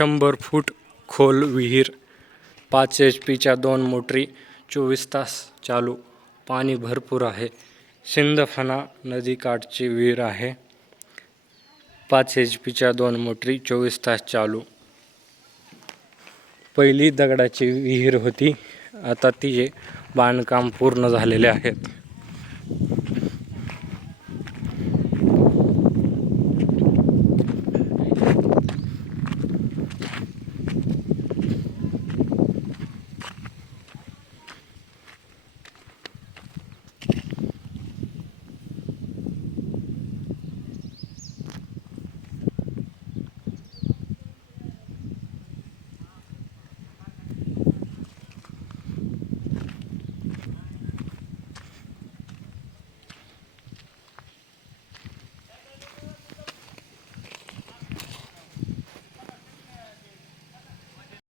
100 फूट खोल विहीर, 5 HP च्या 2 मोटरी, 24 तास चालू, पाणी भरपूर आहे. सिंदफणा नदीकाठची विहीर आहे. 5 HP च्या 2 मोटरी, 24 तास चालू. पहिली दगडाची विहीर होती, आता तिचे बांधकाम पूर्ण झालेले आहेत.